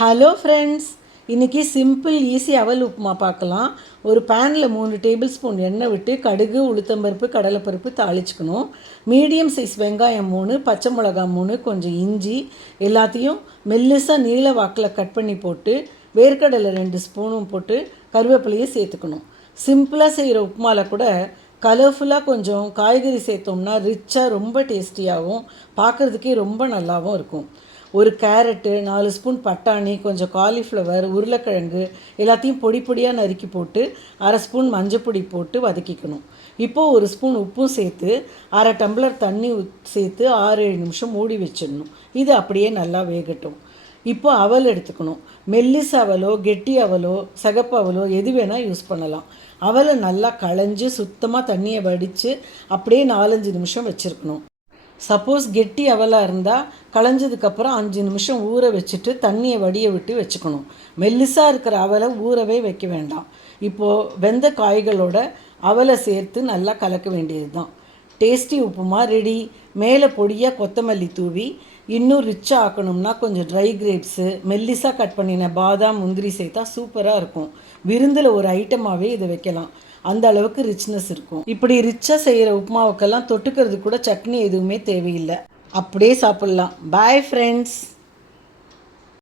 Hello friends இன்றைக்கி simple easy அவல் உப்புமா பார்க்கலாம். ஒரு பேனில் மூணு டேபிள் ஸ்பூன் எண்ணெய் விட்டு கடுகு உளுத்தம்பருப்பு கடலைப்பருப்பு தாளிச்சுக்கணும். மீடியம் சைஸ் வெங்காயம் மூணு பச்சை மிளகாய் மூணு கொஞ்சம் இஞ்சி எல்லாத்தையும் மெல்லிசாக நீல வாக்கில் கட் பண்ணி போட்டு வேர்க்கடலை ரெண்டு ஸ்பூனும் போட்டு கருவேப்பிலையை சேர்த்துக்கணும். சிம்பிளாக செய்கிற உப்புமாவில் கூட கலர்ஃபுல்லாக கொஞ்சம் காய்கறி சேர்த்தோம்னா ரிச்சாக ரொம்ப டேஸ்டியாகவும் பார்க்குறதுக்கே ரொம்ப நல்லாவும் இருக்கும். ஒரு கேரட்டு நாலு ஸ்பூன் பட்டாணி கொஞ்சம் காலிஃப்ளவர் உருளைக்கிழங்கு எல்லாத்தையும் பொடி பொடியாக நறுக்கி போட்டு அரை ஸ்பூன் மஞ்சப்பொடி போட்டு வதக்கிக்கணும். இப்போது ஒரு ஸ்பூன் உப்பும் சேர்த்து அரை டம்ளர் தண்ணி சேர்த்து ஆறு ஏழு நிமிஷம் மூடி வச்சிடணும். இது அப்படியே நல்லா வேகட்டும். இப்போ அவல் எடுத்துக்கணும். மெல்லிஸ் அவலோ கெட்டி அவலோ சகப்பு அவலோ எது வேணால் யூஸ் பண்ணலாம். அவலை நல்லா களைஞ்சு சுத்தமாக தண்ணியை வடித்து அப்படியே நாலஞ்சு நிமிஷம் வச்சுருக்கணும். சப்போஸ் கெட்டி அவலாக இருந்தால் களைஞ்சதுக்கப்புறம் அஞ்சு நிமிஷம் ஊற வச்சுட்டு தண்ணியை வடிய விட்டு வச்சுக்கணும். மெல்லிசாக இருக்கிற அவலை ஊறவே வைக்க வேண்டாம். இப்போது வெந்த காய்களோட அவலை சேர்த்து நல்லா கலக்க வேண்டியது தான் டேஸ்டி உப்புமா ரெடி. மேலே பொடியாக கொத்தமல்லி தூவி இன்னும் ரிச்சாக ஆக்கணும்னா கொஞ்சம் ட்ரை கிரேப்ஸு மெல்லிசாக கட் பண்ணின பாதாம் முந்திரி சேர்த்தா சூப்பராக இருக்கும். விருந்தில் ஒரு ஐட்டமாகவே இதை வைக்கலாம். அந்த அளவுக்கு ரிச்னஸ் இருக்கும். இப்படி ரிச்சாக செய்கிற உப்புமாவுக்கெல்லாம் தொட்டுக்கிறது கூட சட்னி எதுவுமே தேவையில்லை. அப்படியே சாப்பிட்லாம். Bye friends